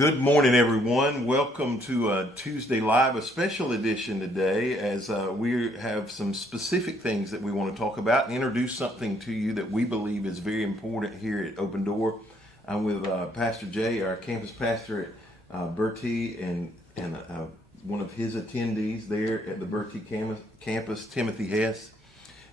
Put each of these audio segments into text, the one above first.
Good morning, everyone. Welcome to Tuesday Live, a special edition today, as we have some specific things that we want to talk about and introduce something to you that we believe is very important here at Open Door. I'm with Pastor Jay, our campus pastor at Bertie, and one of his attendees there at the Bertie Campus, Timothy Hess.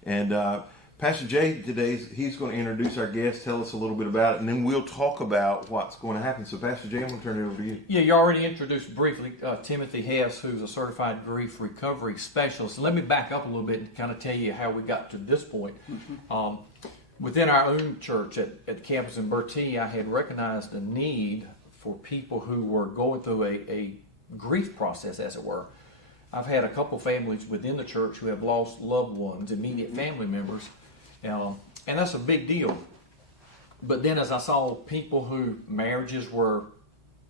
And Pastor Jay today, he's going to introduce our guest, tell us a little bit about it, and then we'll talk about what's going to happen. So, Pastor Jay, I'm going to turn it over to you. Yeah, you already introduced briefly Timothy Hess, who's a certified grief recovery specialist. Let me back up a little bit and kind of tell you how we got to this point. Within our own church at the campus in Bertie, I had recognized a need for people who were going through a grief process, as it were. I've had a couple families within the church who have lost loved ones, immediate family members, and that's a big deal. But then as I saw people who marriages were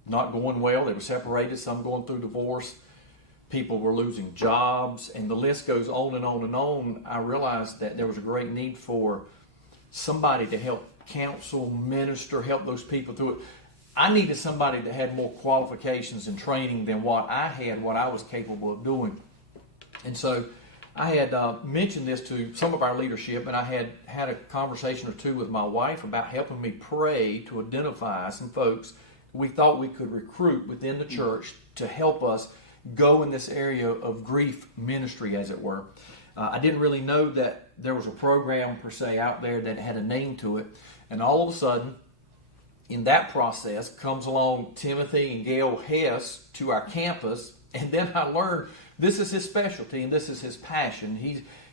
not going well, they were separated, some going through divorce, people were losing jobs, and the list goes on and on and on, I realized that there was a great need for somebody to help counsel, minister, help those people through it. I needed somebody that had more qualifications and training than what I had, what I was capable of doing. And so I had mentioned this to some of our leadership, and I had a conversation or two with my wife about helping me pray to identify some folks we thought we could recruit within the church to help us go in this area of grief ministry, as it were. I didn't really know that there was a program per se out there that had a name to it, and all of a sudden, in that process comes along Timothy and Gail Hess to our campus, and then I learned this is his specialty and this is his passion.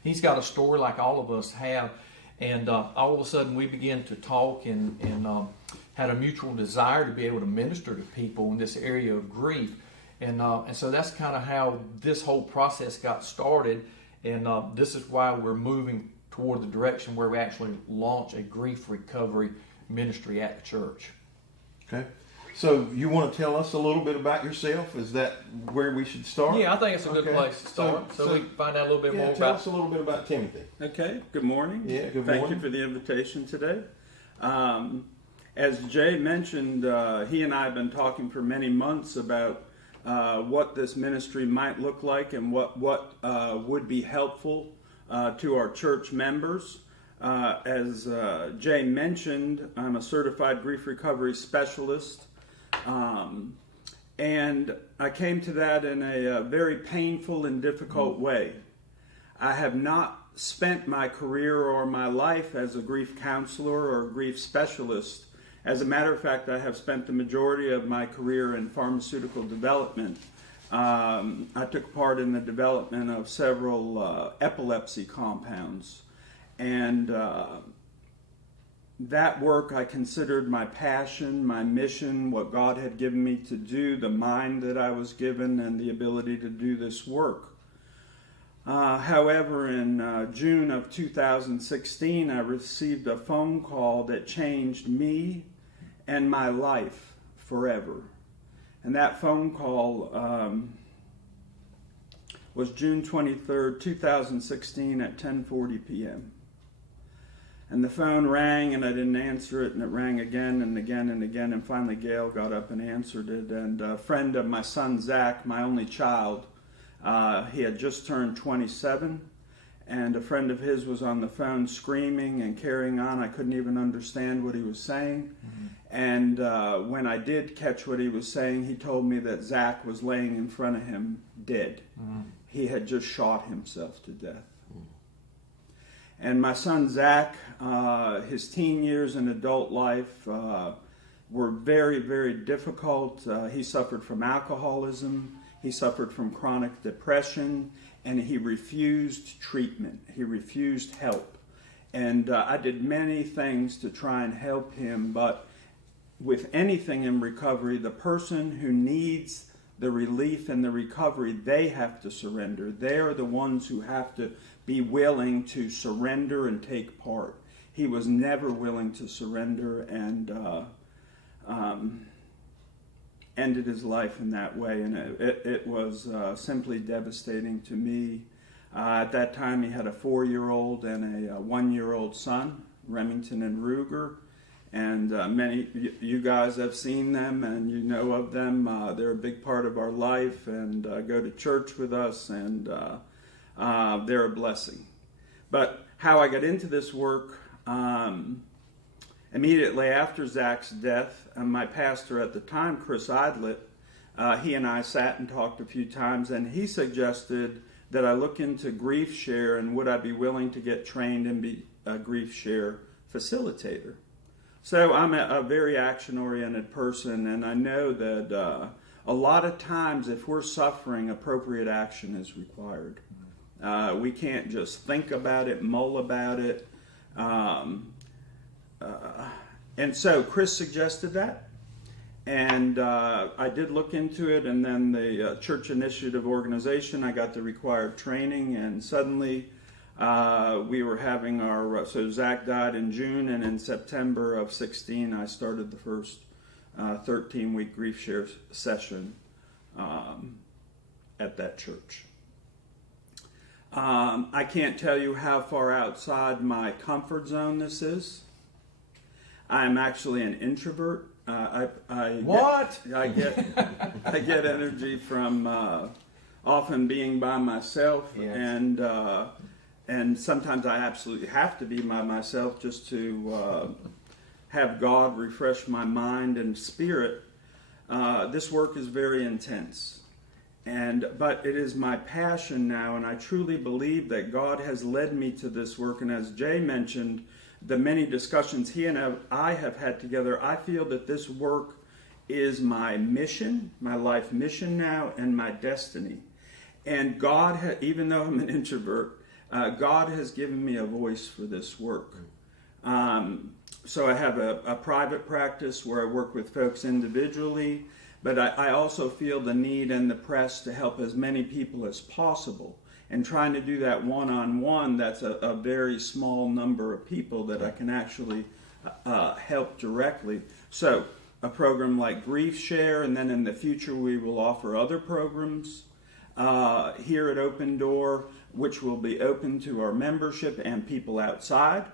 He's got a story like all of us have, and all of a sudden we began to talk and had a mutual desire to be able to minister to people in this area of grief, and so that's kind of how this whole process got started, and this is why we're moving toward the direction where we actually launch a grief recovery ministry at the church. Okay. So you want to tell us a little bit about yourself? Is that where we should start? Yeah, I think it's a good place to start. So we can find out a little bit more about... Tell us a little bit about Timothy. Okay. Good morning. Yeah, good morning. Thank you for the invitation today. As Jay mentioned, he and I have been talking for many months about what this ministry might look like and what would be helpful to our church members. As Jay mentioned, I'm a certified grief recovery specialist, and I came to that in a very painful and difficult way. I have not spent my career or my life as a grief counselor or a grief specialist. As a matter of fact, I have spent the majority of my career in pharmaceutical development. I took part in the development of several epilepsy compounds. And that work I considered my passion, my mission, what God had given me to do, the mind that I was given, and the ability to do this work. However, in June of 2016, I received a phone call that changed me and my life forever. And that phone call was June 23rd, 2016 at 10:40 p.m. And the phone rang, and I didn't answer it, and it rang again and again and again, and finally Gail got up and answered it. And a friend of my son, Zach, my only child, he had just turned 27, and a friend of his was on the phone screaming and carrying on. I couldn't even understand what he was saying. Mm-hmm. And when I did catch what he was saying, he told me that Zach was laying in front of him dead. Mm-hmm. He had just shot himself to death. And my son Zach, his teen years and adult life were very, very difficult. He suffered from alcoholism, he suffered from chronic depression, and he refused treatment. He refused help. And I did many things to try and help him, but with anything in recovery, the person who needs the relief and the recovery, they have to surrender. They are the ones who have to be willing to surrender and take part. He was never willing to surrender, and ended his life in that way, and it was simply devastating to me. At that time, he had a 4-year-old and a 1-year-old son, Remington and Ruger, And many you guys have seen them and you know of them. They're a big part of our life and go to church with us, and they're a blessing. But how I got into this work, immediately after Zach's death, my pastor at the time, Chris Idlett, he and I sat and talked a few times, and he suggested that I look into GriefShare and would I be willing to get trained and be a GriefShare facilitator. So I'm a very action-oriented person, and I know that a lot of times if we're suffering, appropriate action is required. We can't just think about it, mull about it. And so Chris suggested that, and I did look into it, and then the Church Initiative organization, I got the required training, and suddenly we were having our, so Zach died in June, and in September of 16, I started the first 13-week GriefShare session at that church. I can't tell you how far outside my comfort zone this is. I'm actually an introvert. I get energy from often being by myself, yes. And sometimes I absolutely have to be by myself just to have God refresh my mind and spirit. This work is very intense, but it is my passion now, and I truly believe that God has led me to this work. And as Jay mentioned, the many discussions he and I have had together, I feel that this work is my mission, my life mission now, and my destiny. And God, even though I'm an introvert, God has given me a voice for this work. So I have a private practice where I work with folks individually, but I also feel the need and the press to help as many people as possible. And trying to do that one-on-one, that's a very small number of people that I can actually help directly. So a program like GriefShare, and then in the future we will offer other programs here at Open Door, which will be open to our membership and people outside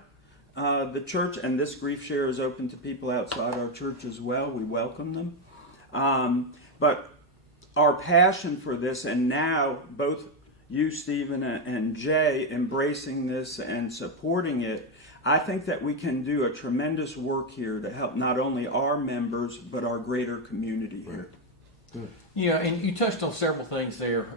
the church. And this GriefShare is open to people outside our church as well. We welcome them. But our passion for this, and now both you, Stephen, and Jay embracing this and supporting it, I think that we can do a tremendous work here to help not only our members, but our greater community here. Good. Yeah, and you touched on several things there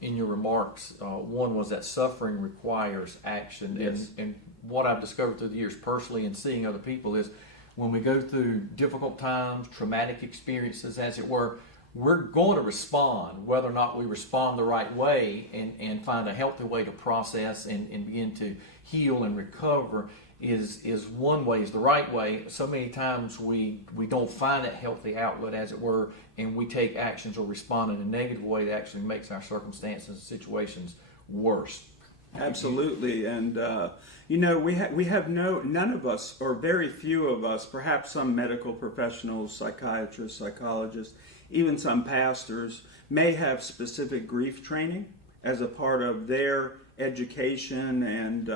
in your remarks. One was that suffering requires action. Yes. And what I've discovered through the years personally and seeing other people is when we go through difficult times, traumatic experiences, as it were, we're going to respond, whether or not we respond the right way and find a healthy way to process and begin to heal and recover is one way, is the right way. So many times we don't find that healthy outlet, as it were, and we take actions or respond in a negative way that actually makes our circumstances and situations worse. Absolutely. And, we have none of us, or very few of us, perhaps some medical professionals, psychiatrists, psychologists, even some pastors, may have specific grief training as a part of their education and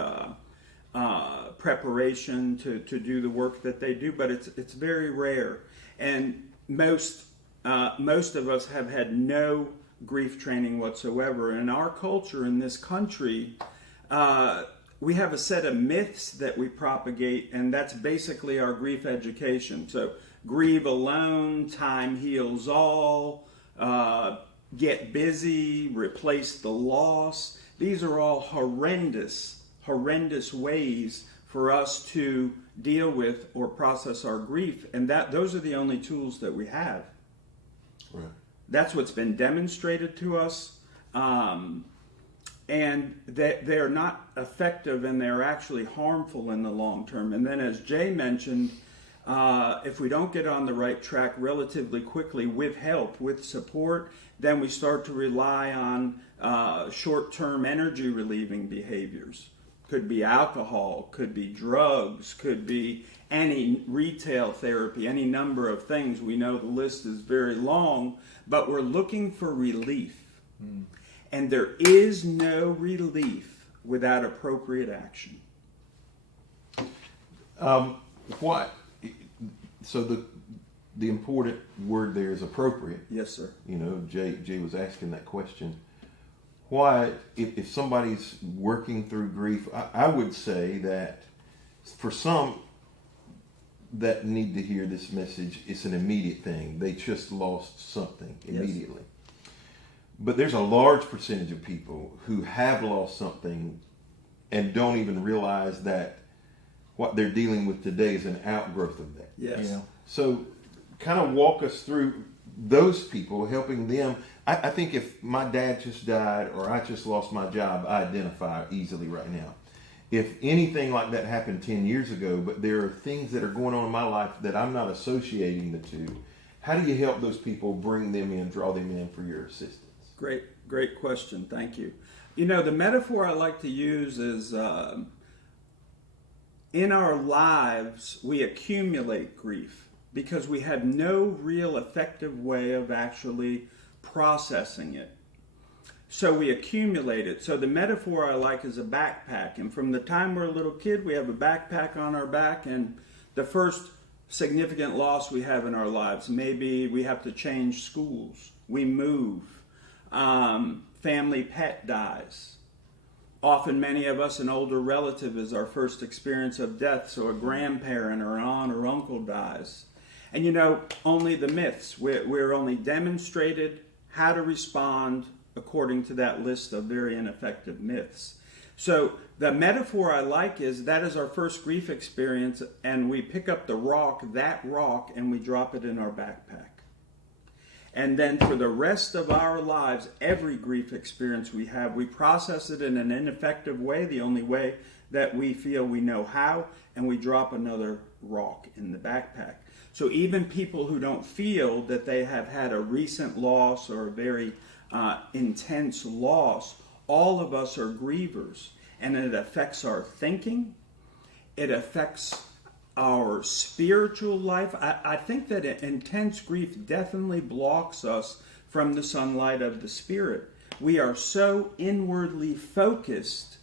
preparation to do the work that they do, but it's very rare. And most of us have had no grief training whatsoever. In our culture, in this country, we have a set of myths that we propagate, and that's basically our grief education. So grieve alone, time heals all, get busy, replace the loss. These are all horrendous ways for us to deal with or process our grief, and those are the only tools that we have. Right. That's what's been demonstrated to us, and they're not effective, and they're actually harmful in the long term. And then, as Jay mentioned, if we don't get on the right track relatively quickly with help, with support, then we start to rely on short-term energy relieving behaviors. Could be alcohol, could be drugs, could be any retail therapy, any number of things. We know the list is very long, but we're looking for relief. And there is no relief without appropriate action. So the important word there is appropriate. Yes, sir. You know, Jay was asking that question. Why, if somebody's working through grief, I would say that for some that need to hear this message, it's an immediate thing. They just lost something immediately. Yes. But there's a large percentage of people who have lost something and don't even realize that what they're dealing with today is an outgrowth of that. Yes. Yeah. So kind of walk us through those people, helping them. I think if my dad just died or I just lost my job, I identify easily right now. If anything like that happened 10 years ago, but there are things that are going on in my life that I'm not associating the two, how do you help those people, bring them in, draw them in for your assistance? Great question. Thank you. You know, the metaphor I like to use is in our lives, we accumulate grief because we have no real effective way of actually processing it. So we accumulate it. So the metaphor I like is a backpack. And from the time we're a little kid, we have a backpack on our back. And the first significant loss we have in our lives, maybe we have to change schools, we move, family pet dies. Often many of us, an older relative is our first experience of death. So a grandparent or an aunt or uncle dies. And you know, only the myths. We're only demonstrated how to respond according to that list of very ineffective myths. So the metaphor I like is that is our first grief experience, and we pick up that rock, and we drop it in our backpack. And then for the rest of our lives, every grief experience we have, we process it in an ineffective way, the only way that we feel we know how, and we drop another rock in the backpack. So even people who don't feel that they have had a recent loss or a very intense loss, all of us are grievers, and it affects our thinking, it affects our spiritual life. I think that intense grief definitely blocks us from the sunlight of the Spirit. We are so inwardly focused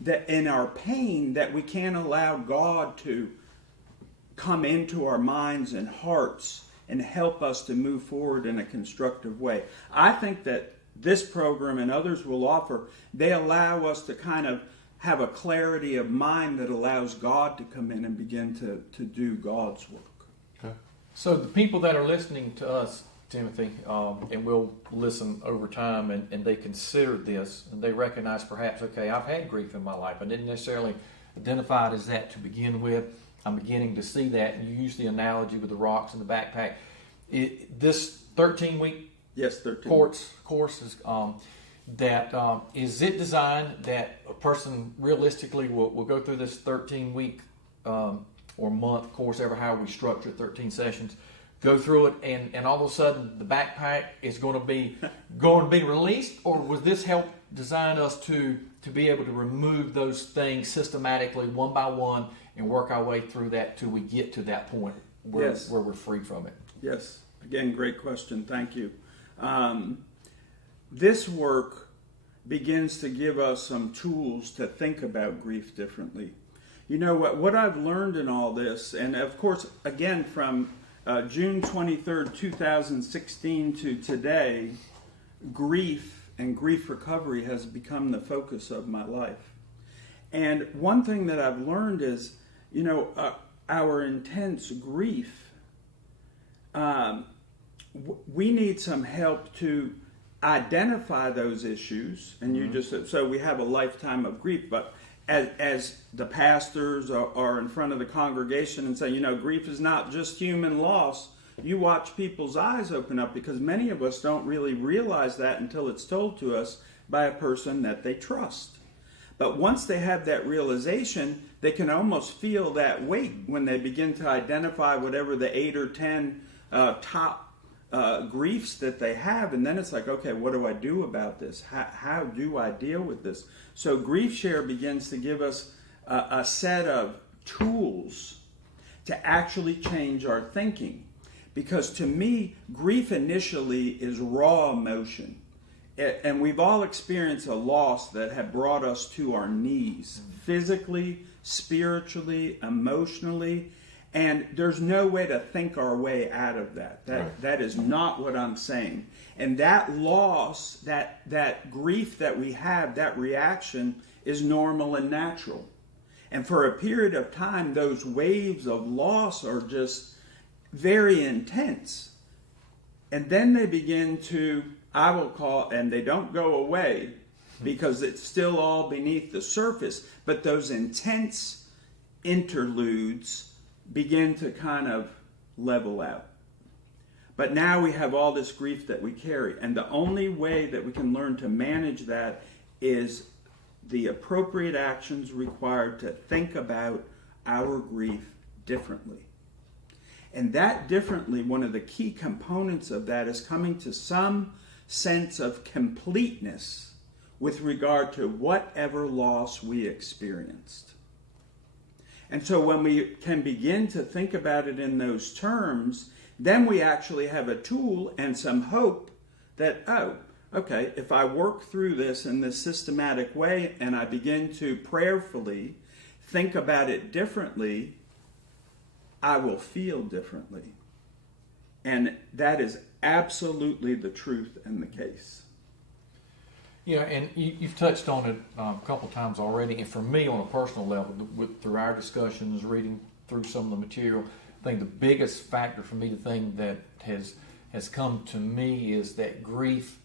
that in our pain that we can't allow God to come into our minds and hearts and help us to move forward in a constructive way. I think that this program and others will offer, they allow us to kind of have a clarity of mind that allows God to come in and begin to do God's work. Okay. So the people that are listening to us, Timothy, and will listen over time, and they consider this, and they recognize perhaps, okay, I've had grief in my life. I didn't necessarily identify it as that to begin with. I'm beginning to see that. You use the analogy with the rocks in the backpack. This 13-week course is is it designed that a person realistically will go through this 13-week or month course, however we structure 13 sessions, go through it, and all of a sudden the backpack is going to be released, or was this help design us to be able to remove those things systematically one by one and work our way through that till we get to that point where we're free from it? Yes. Again, great question. Thank you. This work begins to give us some tools to think about grief differently. You know what I've learned in all this, and of course, again, from June 23rd, 2016 to today, grief and grief recovery has become the focus of my life. And one thing that I've learned is, you know, our intense grief, we need some help to identify those issues. And you just said, so we have a lifetime of grief, but as the pastors are in front of the congregation and say, you know, grief is not just human loss, you watch people's eyes open up, because many of us don't really realize that until it's told to us by a person that they trust. But once they have that realization, they can almost feel that weight when they begin to identify whatever the 8 or 10 top griefs that they have. And then it's like, okay, what do I do about this? How do I deal with this? So GriefShare begins to give us a set of tools to actually change our thinking. Because to me, grief initially is raw emotion. And we've all experienced a loss that had brought us to our knees, physically, spiritually, emotionally. And there's no way to think our way out of that. That is not what I'm saying. And that loss, that grief that we have, that reaction is normal and natural. And for a period of time, those waves of loss are just very intense. And then they begin to, I will call, and they don't go away because it's still all beneath the surface, but those intense interludes begin to kind of level out. But now we have all this grief that we carry, and the only way that we can learn to manage that is the appropriate actions required to think about our grief differently. And that differently, one of the key components of that is coming to some sense of completeness with regard to whatever loss we experienced. And so when we can begin to think about it in those terms, then we actually have a tool and some hope that, oh, okay, if I work through this in this systematic way and I begin to prayerfully think about it differently, I will feel differently. And that is absolutely the truth and the case. Yeah, and you've touched on it a couple times already. And for me, on a personal level, through our discussions, reading through some of the material, I think the biggest factor for me, the thing that has come to me, is that grief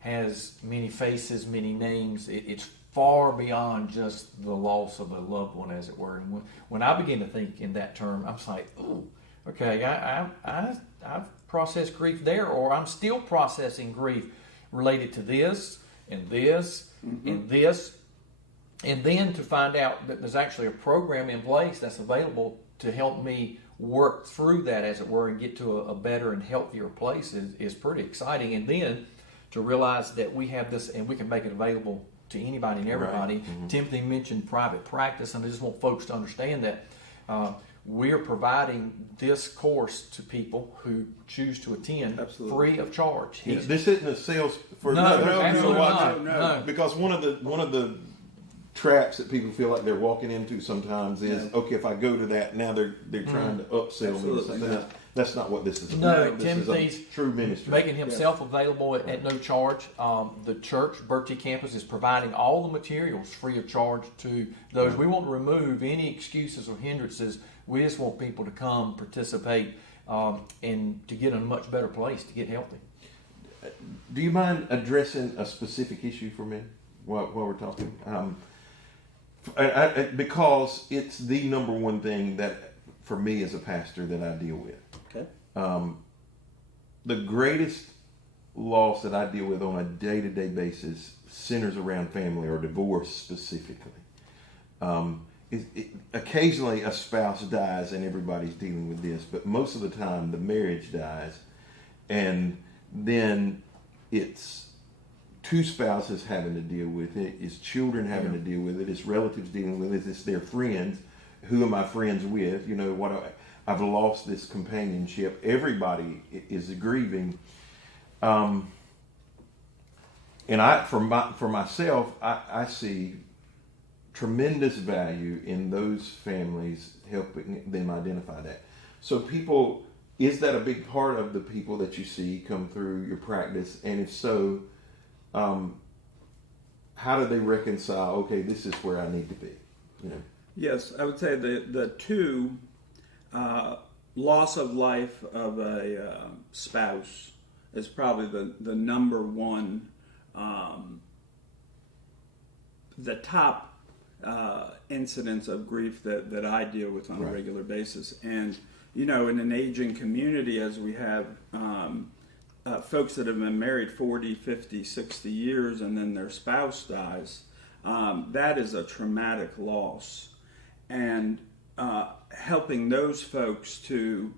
has many faces, many names. It's far beyond just the loss of a loved one, as it were. And when I begin to think in that term, I'm like, oh, okay, I've processed grief there, or I'm still processing grief related to this and this and this. And then to find out that there's actually a program in place that's available to help me work through that, as it were, and get to a better and healthier place is pretty exciting. And then to realize that we have this and we can make it available to anybody and everybody. Right. Mm-hmm. Timothy mentioned private practice, and I just want folks to understand that we're providing this course to people who choose to attend free of charge. Yeah, this isn't a sales for no. Because one of the traps that people feel like they're walking into sometimes is, okay, if I go to that, now they're trying to upsell me or something. That's not what this is about. No, Timothy's true ministry, making himself available at no charge. The church, Bertie Campus, is providing all the materials free of charge to those. We won't remove any excuses or hindrances. We just want people to come, participate, and to get in a much better place, to get healthy. Do you mind addressing a specific issue for me while we're talking? Because it's the number one thing that, for me as a pastor, that I deal with. Okay. The greatest loss that I deal with on a day-to-day basis centers around family or divorce specifically. Occasionally a spouse dies and everybody's dealing with this, but most of the time the marriage dies, and then it's two spouses having to deal with it, it's children having to deal with it, it's relatives dealing with it, it's their friends. Who am I friends with? You know, I've lost this companionship. Everybody is grieving. And for myself, I see tremendous value in those families, helping them identify that. So people, is that a big part of the people that you see come through your practice? And if so, how do they reconcile, okay, this is where I need to be? You know? Yes, I would say the two, loss of life of a spouse is probably the number one, the top incidents of grief that I deal with on a regular basis. And, you know, in an aging community, as we have folks that have been married 40, 50, 60 years and then their spouse dies, that is a traumatic loss. And helping those folks to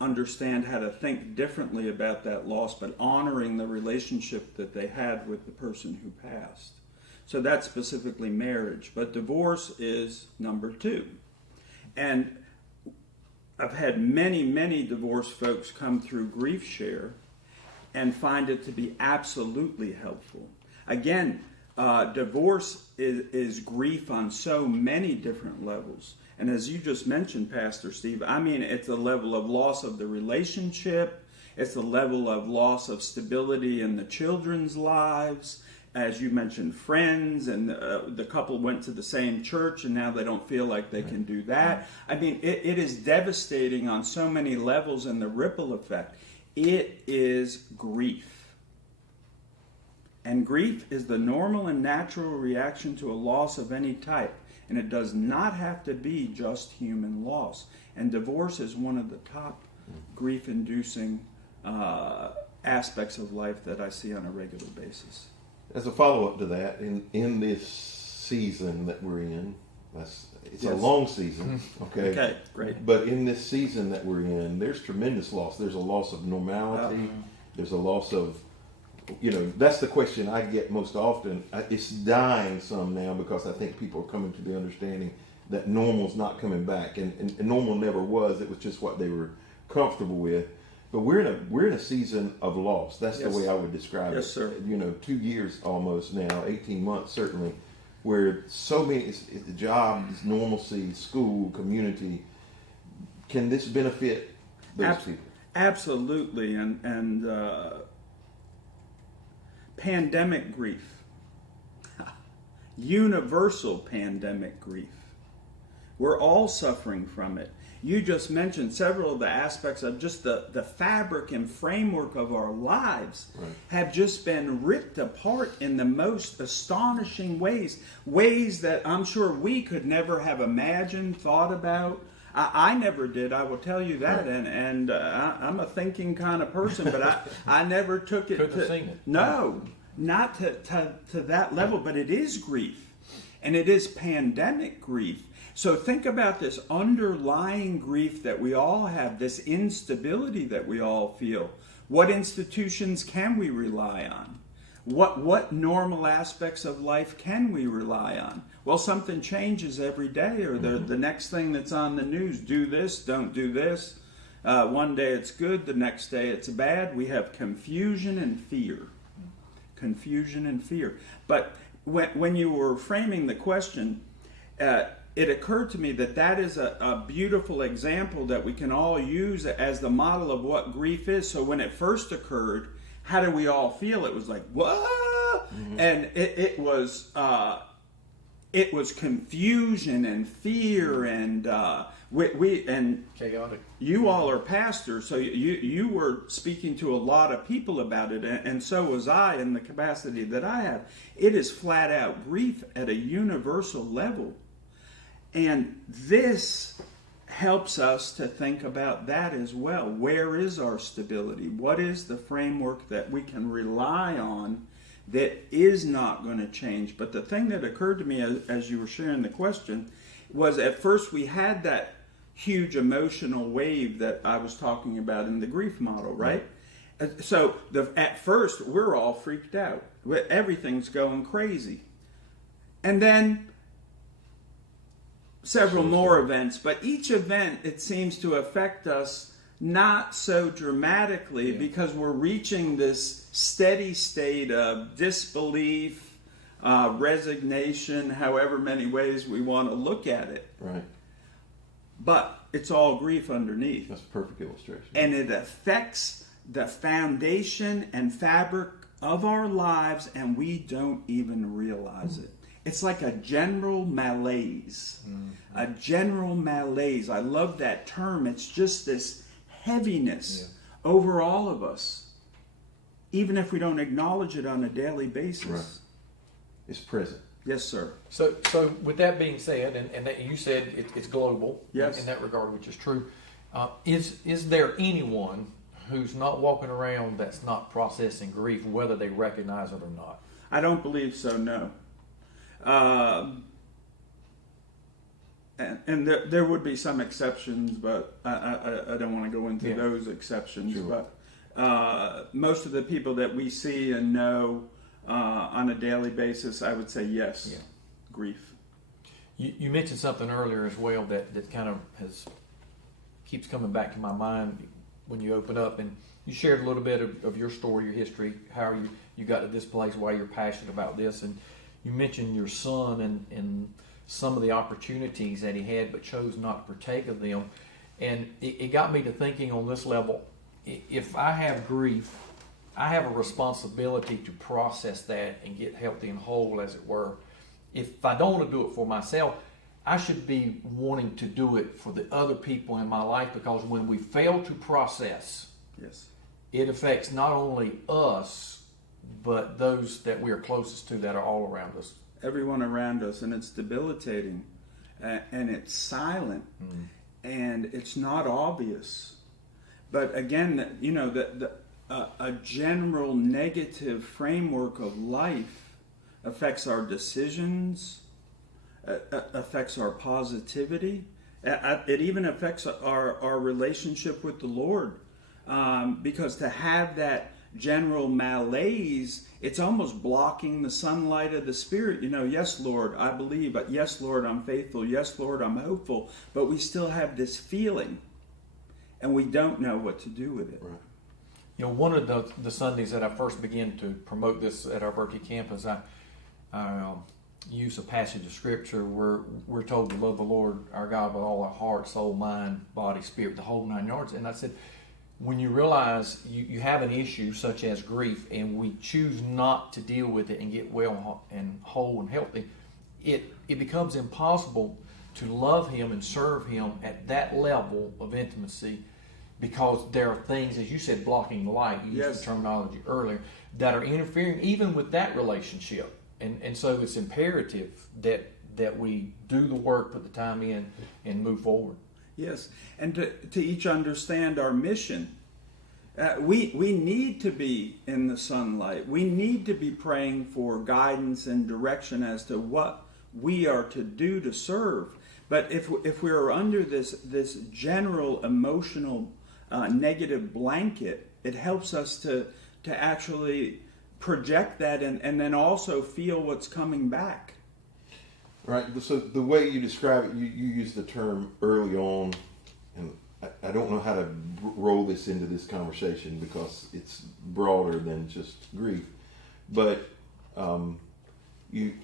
understand how to think differently about that loss, but honoring the relationship that they had with the person who passed. So that's specifically marriage. But divorce is number two. And I've had many, many divorced folks come through GriefShare and find it to be absolutely helpful. Again, divorce is grief on so many different levels. And as you just mentioned, Pastor Steve, I mean, it's the level of loss of the relationship. It's the level of loss of stability in the children's lives. As you mentioned, friends, and the couple went to the same church, and now they don't feel like they can do that. I mean, it is devastating on so many levels, and the ripple effect. It is grief. And grief is the normal and natural reaction to a loss of any type. And it does not have to be just human loss. And divorce is one of the top grief-inducing aspects of life that I see on a regular basis. As a follow-up to that, in this season that we're in, it's a long season, okay? Okay, great. But in this season that we're in, there's tremendous loss. There's a loss of normality. There's a loss of, that's the question I get most often. It's dying some now because I think people are coming to the understanding that normal's not coming back, and normal never was. It was just what they were comfortable with. But we're in a season of loss. That's the way I would describe it. Yes, sir. 2 years almost now, 18 months certainly, where so many it's jobs, normalcy, school, community. Can this benefit those people? Absolutely, and pandemic grief, universal pandemic grief. We're all suffering from it. You just mentioned several of the aspects of just the fabric and framework of our lives have just been ripped apart in the most astonishing ways that I'm sure we could never have imagined, thought about. I never did, I will tell you that, and I'm a thinking kind of person, but I never took it. Couldn't have seen it. No, not to that level, but it is grief, and it is pandemic grief. So think about this underlying grief that we all have, this instability that we all feel. What institutions can we rely on? What normal aspects of life can we rely on? Well, something changes every day, or the next thing that's on the news, do this, don't do this. One day it's good, the next day it's bad. We have confusion and fear. Confusion and fear. But when you were framing the question, it occurred to me that is a beautiful example that we can all use as the model of what grief is. So when it first occurred, how did we all feel? It was like, what? And it was confusion and fear, and we and chaotic. You all are pastors, so you were speaking to a lot of people about it, and so was I in the capacity that I have. It is flat out grief at a universal level. And this helps us to think about that as well. Where is our stability? What is the framework that we can rely on that is not going to change? But the thing that occurred to me as you were sharing the question was, at first we had that huge emotional wave that I was talking about in the grief model, right? So at first we're all freaked out. Everything's going crazy. And then several more events, but each event, it seems to affect us not so dramatically because we're reaching this steady state of disbelief, resignation, however many ways we want to look at it. Right. But it's all grief underneath. That's a perfect illustration. And it affects the foundation and fabric of our lives, and we don't even realize it. It's like a general malaise. A general malaise. I love that term. It's just this heaviness over all of us, even if we don't acknowledge it on a daily basis. Right. It's present. Yes, sir. So with that being said, and that you said it's global in that regard, which is true, is there anyone who's not walking around that's not processing grief, whether they recognize it or not? I don't believe so, no. And there would be some exceptions, but I don't want to go into those exceptions. Sure. But most of the people that we see and know on a daily basis, I would say yes, grief. You mentioned something earlier as well that kind of keeps coming back to my mind when you open up, and you shared a little bit of your story, your history, how you got to this place, why you're passionate about this, and you mentioned your son and some of the opportunities that he had but chose not to partake of them. And it got me to thinking on this level, if I have grief, I have a responsibility to process that and get healthy and whole, as it were. If I don't want to do it for myself, I should be wanting to do it for the other people in my life, because when we fail to process, Yes. it affects not only us, but those that we are closest to that are all around us. Everyone around us, and it's debilitating, and it's silent, and it's not obvious. But again, you know, a general negative framework of life affects our decisions, affects our positivity. It even affects our relationship with the Lord, because to have that general malaise, it's almost blocking the sunlight of the Spirit. You know, yes, Lord, I believe. Yes, Lord, I'm faithful. Yes, Lord, I'm hopeful. But we still have this feeling, and we don't know what to do with it. Right. You know, one of the Sundays that I first began to promote this at our Bertie Campus, I use a passage of Scripture where we're told to love the Lord our God with all our heart, soul, mind, body, spirit, the whole 9 yards. And I said, when you realize you have an issue such as grief, and we choose not to deal with it and get well and whole and healthy, it becomes impossible to love Him and serve Him at that level of intimacy, because there are things, as you said, blocking the light, you used the terminology earlier, that are interfering even with that relationship. And so it's imperative that we do the work, put the time in, and move forward. Yes, and to each understand our mission. We need to be in the sunlight. We need to be praying for guidance and direction as to what we are to do to serve. But if we are under this general emotional negative blanket, it helps us to actually project that and then also feel what's coming back. Right. So the way you describe it, you use the term early on, and I don't know how to roll this into this conversation because it's broader than just grief. But you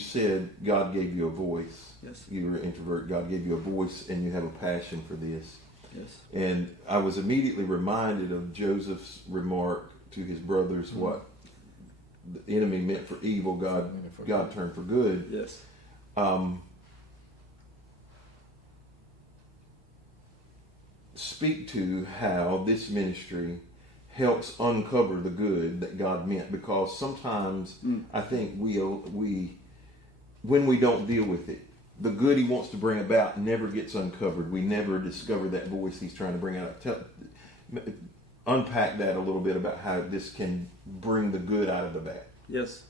said God gave you a voice. Yes. You were an introvert. God gave you a voice, and you have a passion for this. Yes. And I was immediately reminded of Joseph's remark to his brothers, what the enemy meant for evil, God turned for good. Yes. Speak to how this ministry helps uncover the good that God meant, because sometimes I think we when we don't deal with it, the good He wants to bring about never gets uncovered. We never discover that voice He's trying to bring out. Unpack that a little bit about how this can bring the good out of the bad. Yes.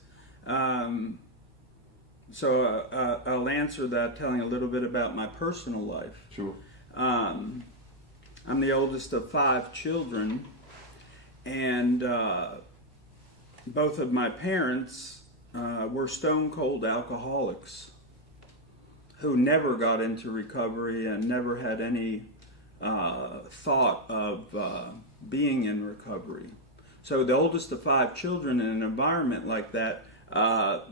So I'll answer that telling a little bit about my personal life. Sure. I'm the oldest of 5 children, and both of my parents were stone cold alcoholics who never got into recovery and never had any thought of being in recovery. So the oldest of 5 children in an environment like that,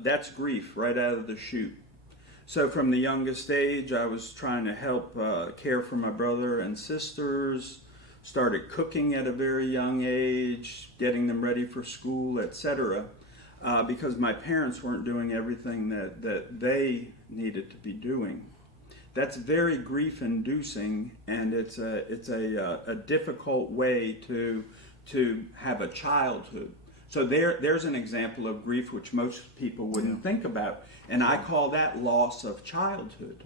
that's grief right out of the chute. So from the youngest age, I was trying to help care for my brother and sisters, started cooking at a very young age, getting them ready for school, etc., because my parents weren't doing everything that they needed to be doing. That's very grief-inducing, and it's a difficult way to have a childhood. So there's an example of grief which most people wouldn't think about, and I call that loss of childhood.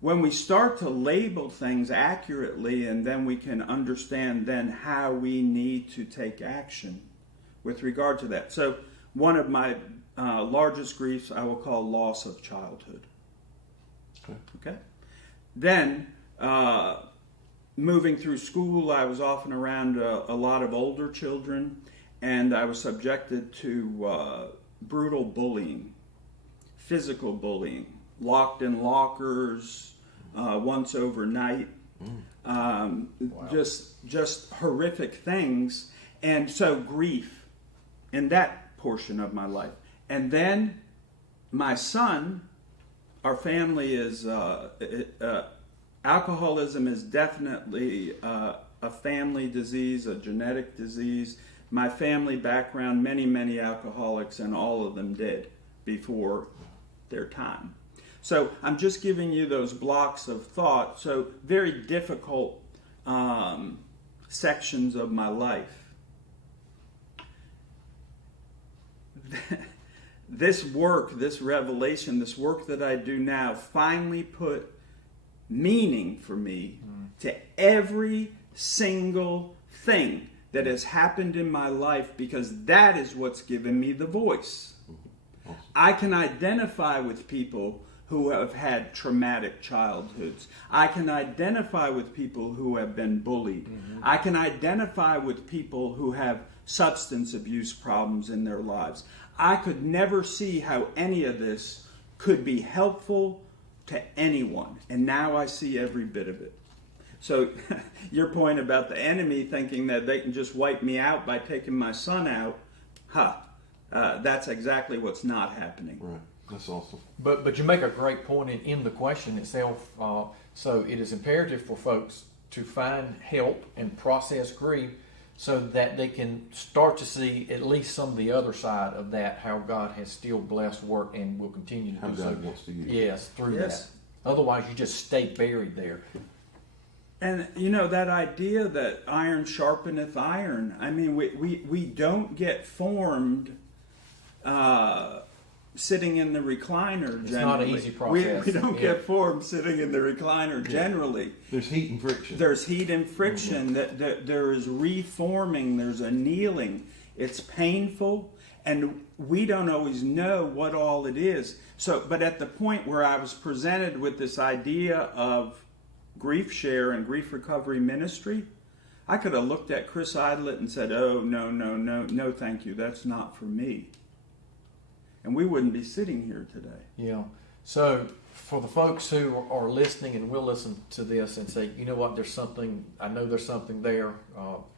When we start to label things accurately, and then we can understand then how we need to take action with regard to that. So one of my largest griefs I will call loss of childhood. Okay. Then, moving through school, I was often around a lot of older children, and I was subjected to brutal bullying, physical bullying, locked in lockers once overnight, just horrific things, and so grief in that portion of my life. And then my son our family is alcoholism is definitely a family disease, a genetic disease. My family background, many alcoholics, and all of them did before their time. So I'm just giving you those blocks of thought. So very difficult sections of my life. This work, this revelation, this work that I do now finally put meaning for me to every single thing that has happened in my life, because that is what's given me the voice. Awesome. I can identify with people who have had traumatic childhoods. I can identify with people who have been bullied. I can identify with people who have substance abuse problems in their lives. I could never see how any of this could be helpful to anyone, and now I see every bit of it. So your point about the enemy thinking that they can just wipe me out by taking my son out, that's exactly what's not happening. Right. That's awesome. But you make a great point in the question itself. So it is imperative for folks to find help and process grief so that they can start to see at least some of the other side of that, how God has still blessed work and will continue to do so. How God wants to use it. Yes, through that. Otherwise, you just stay buried there. And you know, that idea that iron sharpeneth iron, I mean, we don't get formed sitting in the recliner generally. It's not an easy process. We don't get formed sitting in the recliner generally. There's heat and friction. There's heat and friction. That there is reforming. There's annealing. It's painful, and we don't always know what all it is. So, but at the point where I was presented with this idea of GriefShare and grief recovery ministry, I could have looked at Chris Idlett and said, "Oh, no, thank you. That's not for me." And we wouldn't be sitting here today. Yeah. So for the folks who are listening and will listen to this and say, you know what, I know there's something there.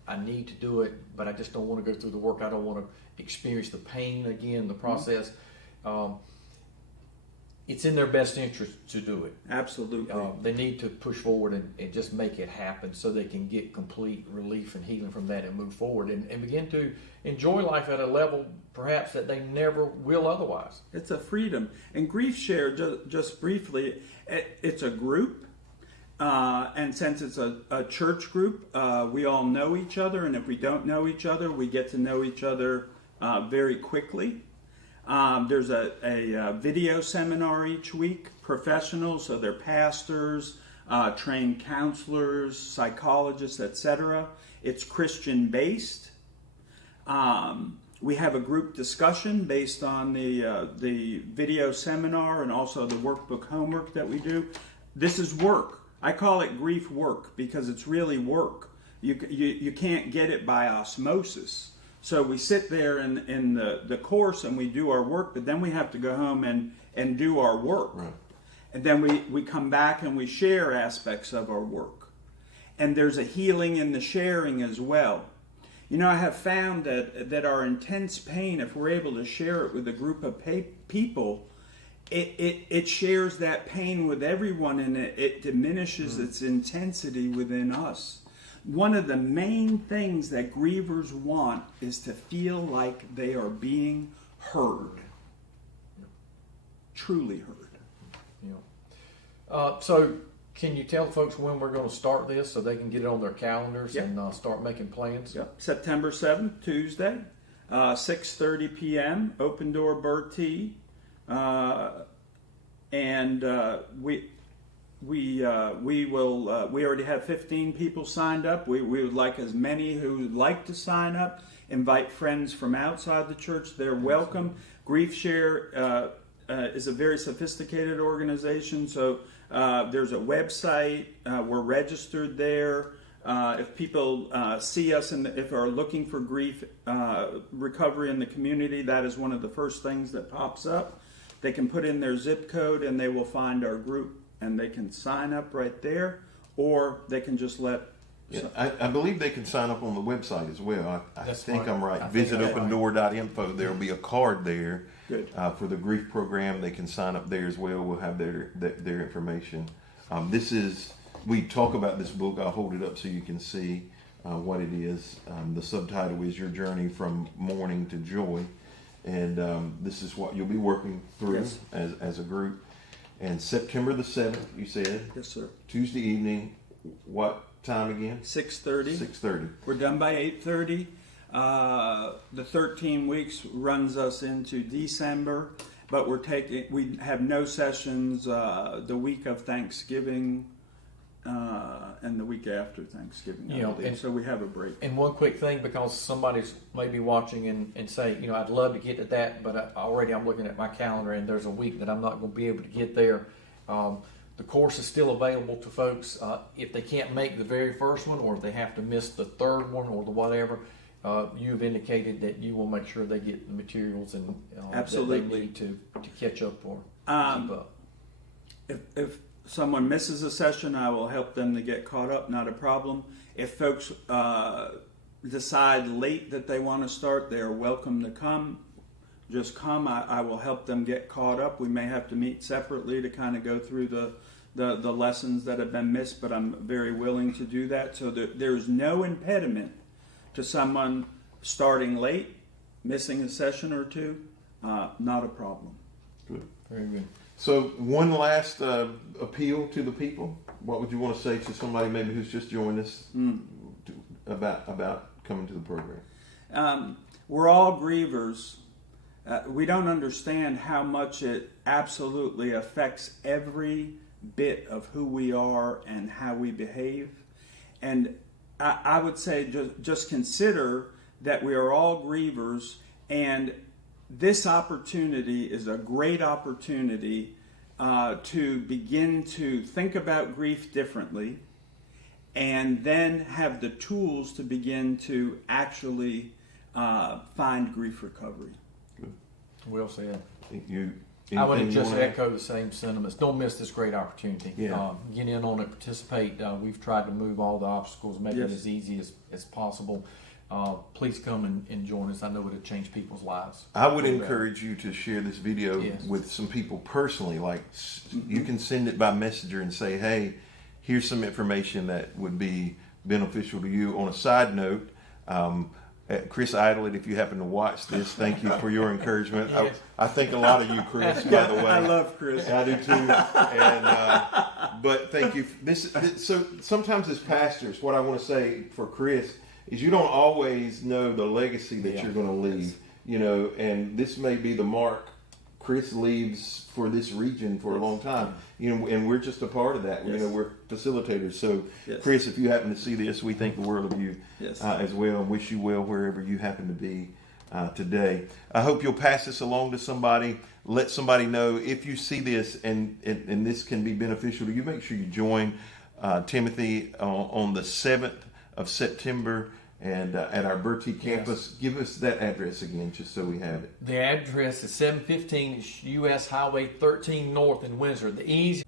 I need to do it, but I just don't want to go through the work. I don't want to experience the pain again, the process. It's in their best interest to do it. Absolutely. They need to push forward and just make it happen so they can get complete relief and healing from that and move forward and begin to enjoy life at a level perhaps that they never will otherwise. It's a freedom. And GriefShare, just briefly, it's a group. And since it's a church group, we all know each other. And if we don't know each other, we get to know each other very quickly. There's a video seminar each week, professionals, so they're pastors, trained counselors, psychologists, etc. It's Christian based. We have a group discussion based on the video seminar and also the workbook homework that we do. This is work. I call it grief work because it's really work. You can't get it by osmosis. So we sit there in the course and we do our work, but then we have to go home and do our work. Right. And then we come back and we share aspects of our work. And there's a healing in the sharing as well. You know, I have found that our intense pain, if we're able to share it with a group of people, it shares that pain with everyone, and it diminishes its intensity within us. One of the main things that grievers want is to feel like they are being heard. Truly heard. Yeah. So can you tell folks when we're going to start this so they can get it on their calendars and start making plans? Yep. September 7th, Tuesday, 6:30 p.m., Open Door Bertie. We already have 15 people signed up. We would like as many who would like to sign up. Invite friends from outside the church. They're welcome. GriefShare is a very sophisticated organization, so there's a website. We're registered there. If people see us and if are looking for grief recovery in the community, that is one of the first things that pops up. They can put in their zip code and they will find our group, and they can sign up right there, or they can just let Yeah, I believe they can sign up on the website as well. I That's think right. I'm right. I think Visit that's right. opendoor.info. There will be a card there Good. for the grief program. They can sign up there as well. We'll have their information. We talk about this book. I'll hold it up so you can see what it is. The subtitle is Your Journey from Mourning to Joy. And this is what you'll be working through Yes. as a group. And September the 7th, you said, Yes, sir. Tuesday evening, what time again? 6:30. 6:30. We're done by 8:30. The 13 weeks runs us into December, but we have no sessions the week of Thanksgiving and the week after Thanksgiving. I believe. And so we have a break. And one quick thing, because somebody's maybe watching and say, I'd love to get to that, but I'm looking at my calendar and there's a week that I'm not going to be able to get there. The course is still available to folks if they can't make the very first one, or if they have to miss the third one or the whatever. You've indicated that you will make sure they get the materials and that they need to catch up or keep up. If someone misses a session, I will help them to get caught up. Not a problem. If folks decide late that they want to start, they are welcome to come. Just come. I will help them get caught up. We may have to meet separately to kind of go through the lessons that have been missed, but I'm very willing to do that. So there's no impediment to someone starting late, missing a session or two. Not a problem. Good. Very good. So one last appeal to the people. What would you want to say to somebody maybe who's just joined us about coming to the program? We're all grievers. We don't understand how much it absolutely affects every bit of who we are and how we behave. And I would say just consider that we are all grievers, and this opportunity is a great opportunity to begin to think about grief differently, and then have the tools to begin to actually find grief recovery. Good. Well said. I I would just echo the same sentiments. Don't miss this great opportunity. Yeah. Get in on it, participate. We've tried to move all the obstacles, make it as easy as possible. Please come and join us. I know it'll change people's lives. I would encourage you to share this video Yes. with some people personally. Like you can send it by messenger and say, hey, here's some information that would be beneficial to you. On a side note, Chris Idlett, if you happen to watch this, thank you for your encouragement. Yes. I think a lot of you, Chris, by the way. I love Chris. I do too. And but thank you. So sometimes as pastors, what I want to say for Chris is you don't always know the legacy that you're going to leave. And this may be the mark Chris leaves for this region for a long time. And we're just a part of that. Yes. We're facilitators. So, Yes. Chris, if you happen to see this, we think the world of you Yes. as well, and wish you well wherever you happen to be today. I hope you'll pass this along to somebody. Let somebody know if you see this and this can be beneficial to you. Make sure you join Timothy on the 7th of September and at our Bertie Campus. Yes. Give us that address again, just so we have it. The address is 715 US Highway 13 North in Windsor. The easy